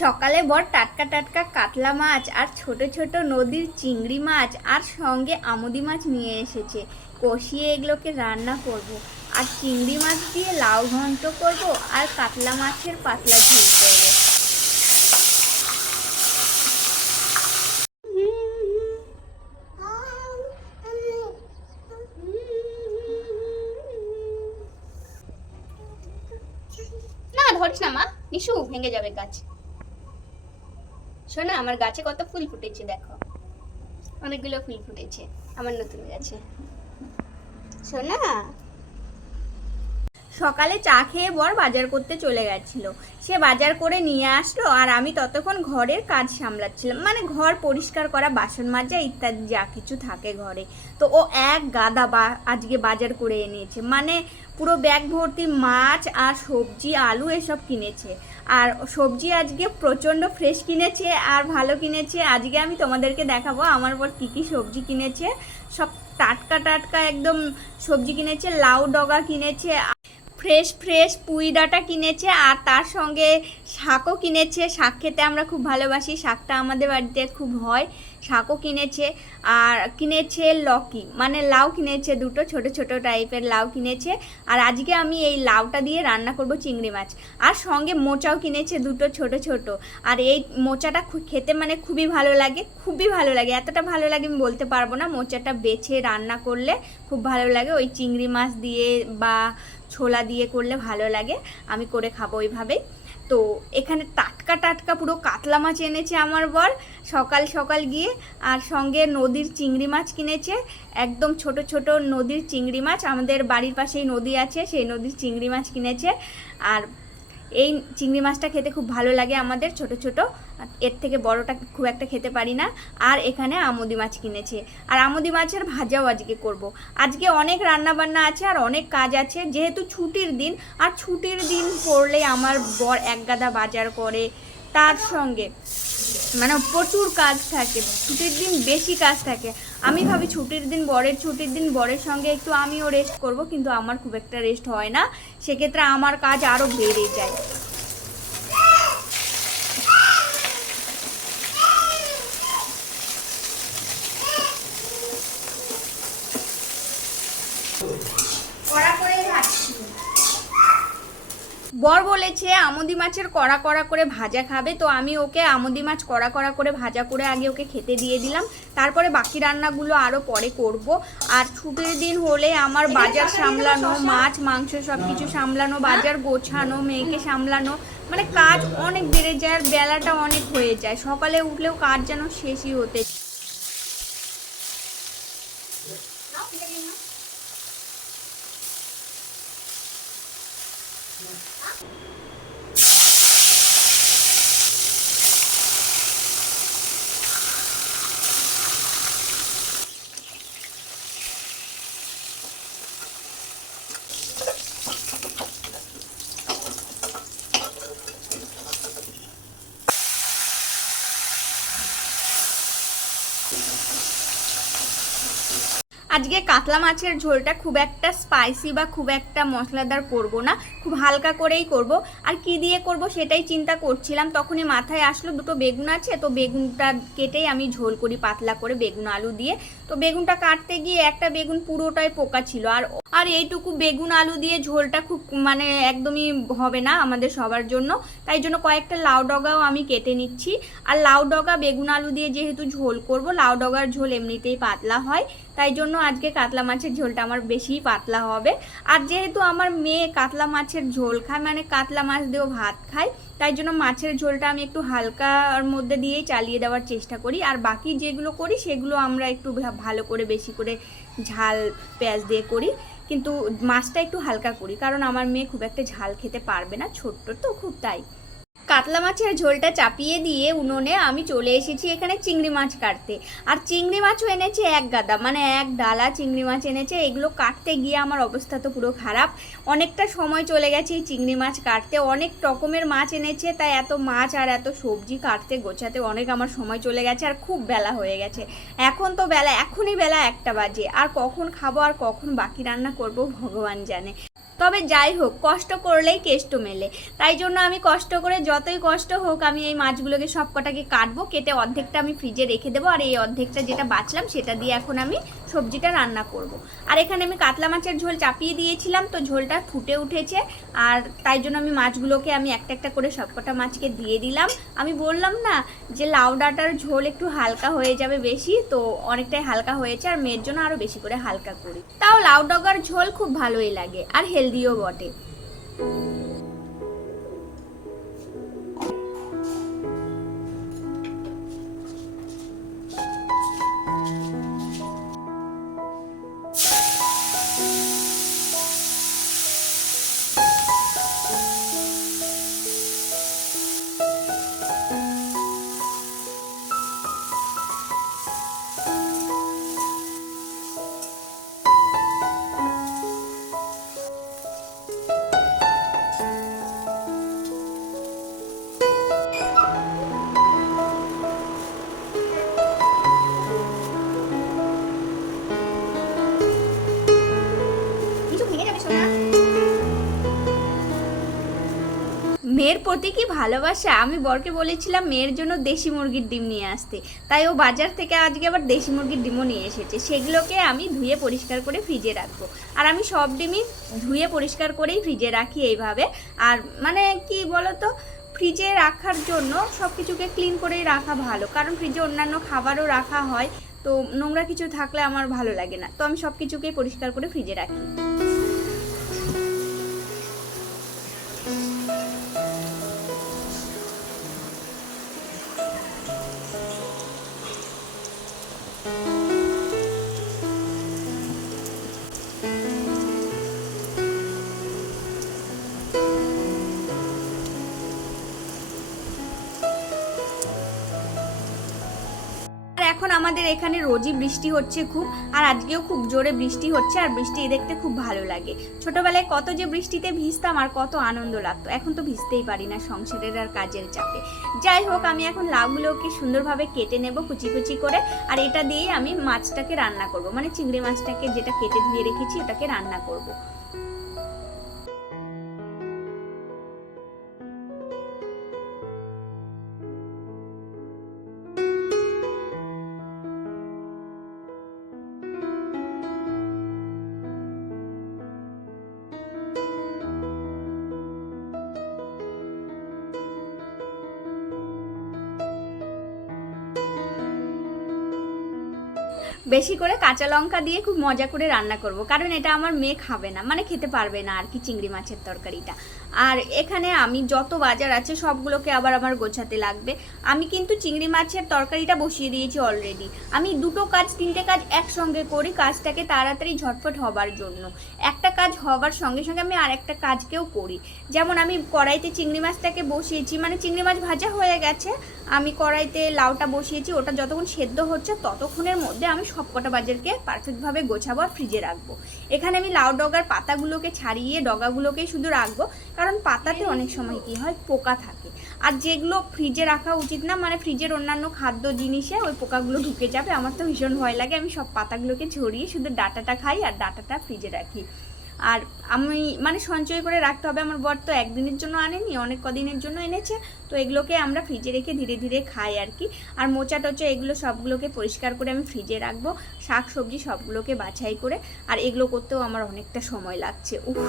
সকালে বর টাটকা টাটকা কাতলা মাছ আর ছোট ছোট নদীর চিংড়ি মাছ আর সঙ্গে আমুদি মাছ নিয়ে এসেছে। কষিয়ে এগুলোকে রান্না করব। আর চিংড়ি মাছ দিয়ে লাউ ঘন্ট করব আর কাতলা মাছের পাতলা ঝোল করব। না ধরিস না মা, নিশু ভেঙে যাবে গাছ। শোনা, আমার গাছে কত ফুল ফুটেছে দেখো, অনেকগুলো ফুল ফুটেছে আমার নতুন গাছে। শোনা, সকালে চা খেয়ে বর বাজার করতে চলে গেছিল। সে বাজার করে নিয়ে আসলো আর আমি ততক্ষণ ঘরের কাজ সামলাচ্ছিলাম, মানে ঘর পরিষ্কার করা, বাসন মাজা ইত্যাদি যা কিছু থাকে ঘরে। তো ও এক গাদা আজকে বাজার করে এনেছে, মানে পুরো ব্যাগ ভর্তি মাছ আর সবজি আলু এসব কিনেছে। আর সবজি আজকে প্রচণ্ড ফ্রেশ কিনেছে আর ভালো কিনেছে। আজকে আমি তোমাদেরকে দেখাবো আমার বর কী কী সবজি কিনেছে। সব টাটকা টাটকা একদম সবজি কিনেছে। লাউ ডগা কিনেছে, ফ্রেশ ফ্রেশ পুঁই ডাঁটা কিনেছে, আর তার সঙ্গে শাকও কিনেছে। শাক খেতে আমরা খুব ভালোবাসি, শাকটা আমাদের বাড়িতে খুব হয়। শাকও কিনেছে। আর কিনেছে লকি, মানে লাউ কিনেছে, দুটো ছোট ছোট টাইপের লাউ কিনেছে। আর আজকে আমি এই লাউটা দিয়ে রান্না করব চিংড়ি মাছ। আর সঙ্গে মোচাও কিনেছে দুটো ছোট ছোট। আর এই মোচাটা খেতে মানে খুবই ভালো লাগে, খুবই ভালো লাগে। এতটা ভালো লাগে আমি বলতে পারবো না। মোচাটা বেছে রান্না করলে খুব ভালো লাগে, ওই চিংড়ি মাছ দিয়ে বা ছোলা দিয়ে করলে ভালো লাগে। আমি করে খাবো ওইভাবেই। তো এখানে টাটকা টাটকা পুরো কাতলা মাছ এনেছে আমার বর সকাল সকাল গিয়ে। আর সঙ্গে নদীর চিংড়ি মাছ কিনেছে, একদম ছোট ছোট নদীর চিংড়ি মাছ। আমাদের বাড়ির পাশেই নদী আছে, সেই নদীর চিংড়ি মাছ কিনেছে। আর এই চিংড়ি মাছটা খেতে খুব ভালো লাগে আমাদের, ছোট ছোট, এর থেকে বড়টা খুব একটা খেতে পারি না। আর এখানে আমুদি মাছ কিনেছে, আর আমুদি মাছের ভাজাও আজকে করব। আজকে অনেক রান্না বান্না আছে আর অনেক কাজ আছে, যেহেতু ছুটির দিন। আর ছুটির দিন পড়লে আমার বর এক গাদা বাজার করে, তার সঙ্গে মানে প্রচুর কাজ থাকে। ছুটির দিন বেশি কাজ থাকে। আমি ভাবি ছুটির দিন, বরের ছুটির দিন, বরের সঙ্গে একটু আমিও রেস্ট করব, কিন্তু আমার খুব একটা রেস্ট হয় না। সেক্ষেত্রে আমার কাজ আরও বেড়ে যায়। বর বলেছে আমুদি মাছের কড়া কড়া করে ভাজা খাবে, তো আমি ওকে আমুদি মাছ কড়া কড়া করে ভাজা করে আগে ওকে খেতে দিয়ে দিলাম। তারপরে বাকি রান্নাগুলো আরও পরে করব। আর ছুটির দিন হলে আমার বাজার সামলানো, মাছ মাংস সব কিছু সামলানো, বাজার গোছানো, মেয়েকে সামলানো, মানে কাজ অনেক বেড়ে যায় আর বেলাটা অনেক হয়ে যায়। সকালে উঠলেও কাজ যেন শেষই হতে। আজকে কাতলা মাছের ঝোলটা খুব একটা স্পাইসি বা খুব একটা মশলাদার করব না, খুব হালকা করেই করব। আর কি দিয়ে করব সেটাই চিন্তা করছিলাম, তখনই মাথায় আসলো দুটো বেগুন আছে, তো বেগুনটা কেটেই আমি ঝোল করি পাতলা করে বেগুন আলু দিয়ে। তো বেগুনটা কাটতে গিয়ে একটা বেগুন পুরোটাই পোকা ছিল। আর এইটুকু বেগুন আলু দিয়ে ঝোলটা খুব মানে একদমই হবে না আমাদের সবার জন্য। তাই জন্য কয়েকটা লাউ ডগাও আমি কেটে নিচ্ছি। আর লাউ ডগা বেগুন আলু দিয়ে যেহেতু ঝোল করব, লাউ ডগার ঝোল এমনিতেই পাতলা হয়, তাই জন্য আজকে কাতলা মাছের ঝোলটা আমার বেশি পাতলা হবে। আর যেহেতু আমার মেয়ে কাতলা মাছের ঝোল খায়, মানে কাতলা মাছ দিয়েও ভাত খায়, তাই জন্য মাছের ঝোলটা আমি একটু হালকার মধ্যে দিয়েই চালিয়ে দেওয়ার চেষ্টা করি। আর বাকি যেগুলো করি সেগুলো আমরা একটু ভালো করে বেশি করে ঝাল পেঁয়াজ দিয়ে করি, কিন্তু মাছটা একটু হালকা করি, কারণ আমার মেয়ে খুব একটা ঝাল খেতে পারবে না, ছোট্ট তো খুব, তাই। কাতলা মাছের ঝোলটা চাপিয়ে দিয়ে উনুনে আমি চলে এসেছি এখানে চিংড়ি মাছ কাটতে। আর চিংড়ি মাছও এনেছে এক গাদা, মানে এক ডালা চিংড়ি মাছ এনেছে। এগুলো কাটতে গিয়ে আমার অবস্থা তো পুরো খারাপ, অনেকটা সময় চলে গেছে এই চিংড়ি মাছ কাটতে। অনেক রকমের মাছ এনেছে, তাই এত মাছ আর এত সবজি কাটতে গোছাতে অনেক আমার সময় চলে গেছে, আর খুব বেলা হয়ে গেছে। এখনই বেলা 1টা বাজে, আর কখন খাবো আর কখন বাকি রান্না করব ভগবান জানে। তবে যাই হোক, কষ্ট করলেই কেষ্ট মেলে। তাই জন্য আমি কষ্ট করে, যতই কষ্ট হোক, আমি এই মাছগুলোকে সব কটাকে কাটবো, কেটে অর্ধেকটা আমি ফ্রিজে রেখে দেবো, আর এই অর্ধেকটা যেটা বাঁচলাম সেটা দিয়ে এখন আমি সবজিটা রান্না করব। আর এখানে আমি কাতলা মাছের ঝোল চাপিয়ে দিয়েছিলাম, তো ঝোলটা ফুটে উঠেছে, আর তাই জন্য আমি মাছগুলোকে আমি একটা একটা করে সব কটা মাছকে দিয়ে দিলাম। আমি বললাম না যে লাউ ডাঁটার ঝোল একটু হালকা হয়ে যাবে বেশি, তো অনেকটাই হালকা হয়েছে, আর মেয়ের জন্য আরও বেশি করে হালকা করি। তাও লাউ ডগার ঝোল খুব ভালোই লাগে আর হেলদিও বটে। মেয়ের প্রতি কি ভালোবাসা! আমি বরকে বলেছিলাম মেয়ের জন্য দেশি মুরগির ডিম নিয়ে আসতে, তাই ও বাজার থেকে আজকে আবার দেশি মুরগির ডিমও নিয়ে এসেছে। সেগুলোকে আমি ধুয়ে পরিষ্কার করে ফ্রিজে রাখবো। আর আমি সব ডিমই ধুয়ে পরিষ্কার করেই ফ্রিজে রাখি এইভাবে। আর মানে কি বলতো, ফ্রিজে রাখার জন্য সব কিছুকে ক্লিন করেই রাখা ভালো, কারণ ফ্রিজে অন্যান্য খাবারও রাখা হয়, তো নোংরা কিছু থাকলে আমার ভালো লাগে না, তো আমি সব কিছুকেই পরিষ্কার করে ফ্রিজে রাখি। এখন আমাদের এখানে রোজই বৃষ্টি হচ্ছে খুব, আর আজকেও খুব জোরে বৃষ্টি হচ্ছে, আর বৃষ্টি দেখতে খুব ভালো লাগে। ছোটবেলায় কত যে বৃষ্টিতে ভিজতাম আর কত আনন্দ লাগতো, এখন তো ভিজতেই পারি না সংসারের আর কাজের চাপে। যাই হোক, আমি এখন লাউগুলোকে সুন্দরভাবে কেটে নেব কুচি কুচি করে, আর এটা দিয়েই আমি মাছটাকে রান্না করব, মানে চিংড়ি মাছটাকে যেটা কেটে ধুয়ে রেখেছি ওটাকে রান্না করব। বেশি করে কাঁচা লঙ্কা দিয়ে খুব মজা করে রান্না করব, কারণ এটা আমার মেয়ে খাবে না, মানে খেতে পারবে না আর কি, চিংড়ি মাছের তরকারিটা। আর এখানে আমি যত বাজার আছে সবগুলোকে আবার আমার গোছাতে লাগবে। আমি কিন্তু চিংড়ি মাছের তরকারিটা বসিয়ে দিয়েছি অলরেডি। আমি দুটো কাজ তিনটে কাজ একসঙ্গে করি, কাজটাকে তাড়াতাড়ি ঝটফট হবার জন্য। একটা কাজ হবার সঙ্গে সঙ্গে আমি আরেকটা কাজকেও করি। যেমন আমি কড়াইতে চিংড়ি মাছটাকে বসিয়েছি, মানে চিংড়ি মাছ ভাজা হয়ে গেছে, আমি কড়াইতে লাউটা বসিয়েছি, ওটা যতক্ষণ সেদ্ধ হচ্ছে ততক্ষণের মধ্যে আমি সব কটা বাজারকে পারফেক্টভাবে গোছাবো আর ফ্রিজে রাখবো। এখানে আমি লাউ ডগার পাতাগুলোকে ছাড়িয়ে ডগাগুলোকেই শুধু রাখবো, কারণ পাতাতে অনেক সময় কি হয়, পোকা থাকে, আর যেগুলো ফ্রিজে রাখা উচিত না, মানে ফ্রিজের অন্যান্য খাদ্য জিনিসে ওই পোকাগুলো ঢুকে যাবে, আমার তো ভীষণ ভয় লাগে। আমি সব পাতাগুলোকে ঝরিয়ে শুধু ডাঁটাটা খাই আর ডাঁটাটা ফ্রিজে রাখি। আর আমি মানে সঞ্চয় করে রাখতে হবে, আমার বর তো একদিনের জন্য আনেনি, অনেক কদিনের জন্য এনেছে, তো এগুলোকে আমরা ফ্রিজে রেখে ধীরে ধীরে খাই আর কি। আর মোচা টোচা এগুলো সবগুলোকে পরিষ্কার করে আমি ফ্রিজে রাখবো, শাক সবজি সবগুলোকে বাছাই করে। আর এগুলো করতেও আমার অনেকটা সময় লাগছে, উফ।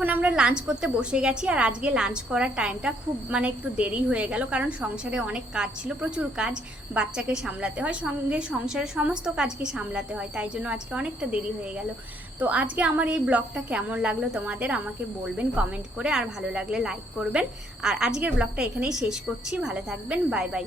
এখন আমরা লাঞ্চ করতে বসে গেছি। আর আজকে লাঞ্চ করার টাইমটা খুব মানে একটু দেরি হয়ে গেল, কারণ সংসারে অনেক কাজ ছিল, প্রচুর কাজ, বাচ্চাকে সামলাতে হয়, সঙ্গে সংসারের সমস্ত কাজকে সামলাতে হয়, তাই জন্য আজকে অনেকটা দেরি হয়ে গেল। তো আজকে আমার এই ব্লগটা কেমন লাগলো তোমাদের আমাকে বলবেন কমেন্ট করে, আর ভালো লাগলে লাইক করবেন। আর আজকের ব্লগটা এখানেই শেষ করছি, ভালো থাকবেন, বাই বাই।